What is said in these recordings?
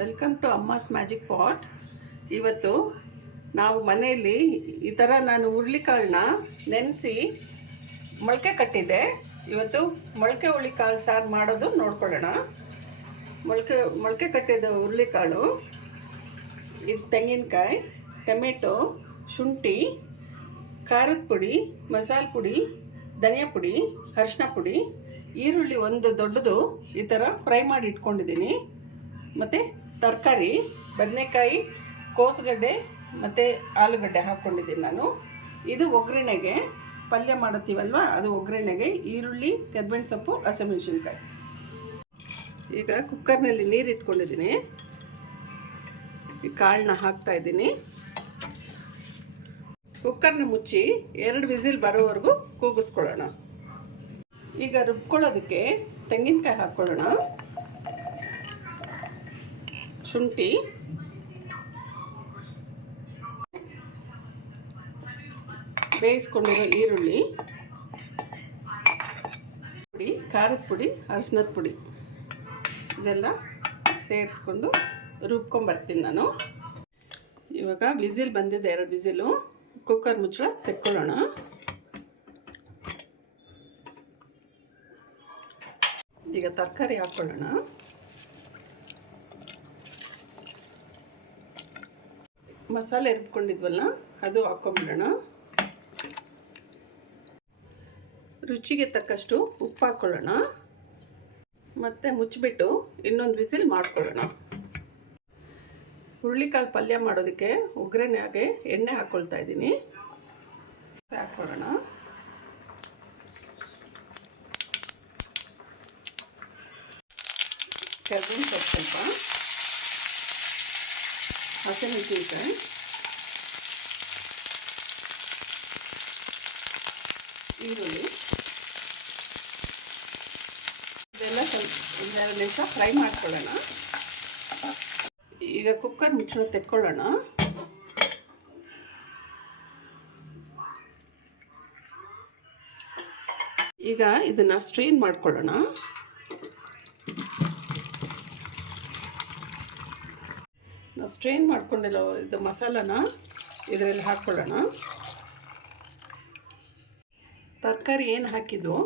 Welcome to Amma's magic pot. ಇವತ್ತು ನಾವು ಮನೆಯಲ್ಲಿ ಈ ಥರ ನಾನು ಹುರುಳಿಕಾಳನ್ನ ನೆನೆಸಿ ಮೊಳಕೆ ಕಟ್ಟಿದ್ದೆ. ಇವತ್ತು ಮೊಳಕೆ ಹುರುಳಿಕಾಳು ಸಾರು ಮಾಡೋದು ನೋಡ್ಕೊಳ್ಳೋಣ. ಮೊಳಕೆ ಕಟ್ಟಿದ ಹುರುಳಿಕಾಳು, ಇದು ತೆಂಗಿನಕಾಯಿ, ಟೊಮೆಟೊ, ಶುಂಠಿ, ಖಾರದ ಪುಡಿ, ಮಸಾಲೆ ಪುಡಿ, ಧನಿಯಾ ಪುಡಿ, ಅರಿಶಿನ ಪುಡಿ, ಈರುಳ್ಳಿ ಒಂದು ದೊಡ್ಡದು ಈ ಥರ ಫ್ರೈ ಮಾಡಿ ಇಟ್ಕೊಂಡಿದ್ದೀನಿ. ಮತ್ತು ತರಕಾರಿ ಬದನೆಕಾಯಿ, ಕೋಸುಗಡ್ಡೆ ಮತ್ತು ಆಲೂಗಡ್ಡೆ ಹಾಕ್ಕೊಂಡಿದ್ದೀನಿ ನಾನು. ಇದು ಒಗ್ಗರಣೆಗೆ ಪಲ್ಯ ಮಾಡುತ್ತೀವಲ್ವ, ಅದು ಒಗ್ಗರಣೆಗೆ ಈರುಳ್ಳಿ, ಕರಿಬೇವಿನ ಸೊಪ್ಪು, ಹಸಿಮೆಣಸಿನ್ಕಾಯಿ. ಈಗ ಕುಕ್ಕರ್ನಲ್ಲಿ ನೀರು ಇಟ್ಕೊಂಡಿದ್ದೀನಿ. ಈ ಕಾಳನ್ನ ಹಾಕ್ತಾಯಿದ್ದೀನಿ. ಕುಕ್ಕರ್ನ ಮುಚ್ಚಿ 2 ವಿಸಿಲ್ ಬರೋವರೆಗೂ ಕೂಗಿಸ್ಕೊಳ್ಳೋಣ. ಈಗ ರುಬ್ಕೊಳ್ಳೋದಕ್ಕೆ ತೆಂಗಿನಕಾಯಿ ಹಾಕ್ಕೊಳ್ಳೋಣ, ಶುಂಠಿ, ಬೇಯಿಸ್ಕೊಂಡಿರೋ ಈರುಳ್ಳಿ, ಪುಡಿ, ಖಾರದ ಪುಡಿ, ಅರಿಶಿನದ ಪುಡಿ ಇದೆಲ್ಲ ಸೇರಿಸ್ಕೊಂಡು ರುಬ್ಕೊಂಬರ್ತೀನಿ ನಾನು. ಇವಾಗ ವಿಸಿಲ್ ಬಂದಿದೆ, 2 ವಿಸಿಲು. ಕುಕ್ಕರ್ ಮುಚ್ಚಳ ತೆಕ್ಕೊಳ್ಳೋಣ. ಈಗ ತರಕಾರಿ ಹಾಕ್ಕೊಳ್ಳೋಣ. ಮಸಾಲೆ ರುಬ್ಕೊಂಡಿದ್ವಲ್ಲ ಅದು ಹಾಕ್ಕೊಂಬಿಡೋಣ. ರುಚಿಗೆ ತಕ್ಕಷ್ಟು ಉಪ್ಪು ಹಾಕ್ಕೊಳ್ಳೋಣ. ಮತ್ತು ಮುಚ್ಚಿಬಿಟ್ಟು ಇನ್ನೊಂದು ವಿಸಿಲ್ ಮಾಡ್ಕೊಳ್ಳೋಣ. ಹುರುಳಿಕಾಳು ಪಲ್ಯ ಮಾಡೋದಕ್ಕೆ ಒಗ್ಗರಣೆಗೆ ಎಣ್ಣೆ ಹಾಕ್ಕೊಳ್ತಾ ಇದ್ದೀನಿ. ಹಾಕ್ಕೊಳ್ಳೋಣ. ಕರಿಬೇವಿನ ಸೊಪ್ಪು ಸ್ವಲ್ಪ, ಹಸಿಮೆಣಸಿನ್ಕಾಯಿ, ಈರುಳ್ಳಿ ಇದೆಲ್ಲ ಸ್ವಲ್ಪ 2 ನಿಮಿಷ ಫ್ರೈ ಮಾಡ್ಕೊಳ್ಳೋಣ. ಈಗ ಕುಕ್ಕರ್ ಮುಚ್ಚಳ ತೆಕ್ಕೊಳ್ಳೋಣ. ಈಗ ಇದನ್ನು ಸ್ಟ್ರೈನ್ ಮಾಡ್ಕೊಳ್ಳೋಣ. ನಾವು ಸ್ಟ್ರೈನ್ ಮಾಡ್ಕೊಂಡಿರೋ ಇದು ಮಸಾಲಾನ ಇದರಲ್ಲಿ ಹಾಕ್ಕೊಳ್ಳೋಣ. ತರಕಾರಿ ಏನು ಹಾಕಿದ್ವು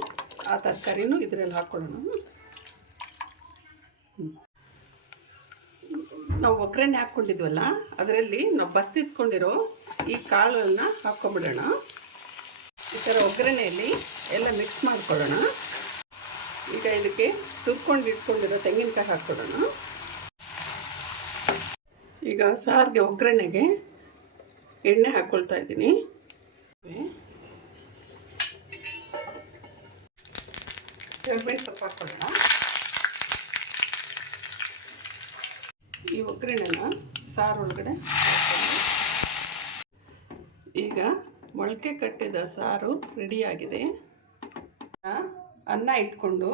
ಆ ತರಕಾರಿನೂ ಇದರಲ್ಲಿ ಹಾಕ್ಕೊಳ್ಳೋಣ. ನಾವು ಒಗ್ಗರಣೆ ಹಾಕ್ಕೊಂಡಿದ್ವಲ್ಲ ಅದರಲ್ಲಿ ನಾವು ಬಸ್ತಿಟ್ಕೊಂಡಿರೋ ಈ ಕಾಳನ್ನು ಹಾಕ್ಕೊಂಬಿಡೋಣ. ಈ ಥರ ಒಗ್ಗರಣೆಯಲ್ಲಿ ಎಲ್ಲ ಮಿಕ್ಸ್ ಮಾಡ್ಕೊಳ್ಳೋಣ. ಈಗ ಇದಕ್ಕೆ ತುರ್ಕೊಂಡು ಇಟ್ಕೊಂಡಿರೋ ತೆಂಗಿನಕಾಯಿ ಹಾಕ್ಕೊಳ್ಳೋಣ. ಈಗ ಸಾರಿಗೆ ಒಗ್ಗರಣೆಗೆ ಎಣ್ಣೆ ಹಾಕ್ಕೊಳ್ತಾ ಇದ್ದೀನಿ. ಕರಿಬೇವಿನ ಸೊಪ್ಪು ಹಾಕ್ಕೊಳ್ಳೋಣ. ಈ ಒಗ್ಗರಣೆನ ಸಾರು ಒಳಗಡೆ ಹಾಕ್ಕೊಳ್ಳೋಣ. ಈಗ ಮೊಳಕೆ ಕಟ್ಟಿದ ಸಾರು ರೆಡಿಯಾಗಿದೆ. ಅನ್ನ ಇಟ್ಕೊಂಡು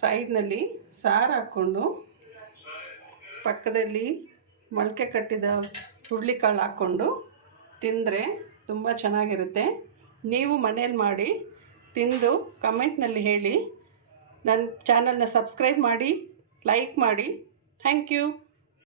ಸೈಡ್ನಲ್ಲಿ ಸಾರು ಹಾಕ್ಕೊಂಡು ಪಕ್ಕದಲ್ಲಿ ಮೊಳಕೆ ಕಟ್ಟಿದ ಹುರುಳಿಕಾಳು ಹಾಕ್ಕೊಂಡು ತಿಂದರೆ ತುಂಬ ಚೆನ್ನಾಗಿರುತ್ತೆ. ನೀವು ಮನೇಲಿ ಮಾಡಿ ತಿಂದು ಕಮೆಂಟ್ನಲ್ಲಿ ಹೇಳಿ. ನನ್ನ ಚಾನಲ್ನ ಸಬ್ಸ್ಕ್ರೈಬ್ ಮಾಡಿ, ಲೈಕ್ ಮಾಡಿ. Thank you.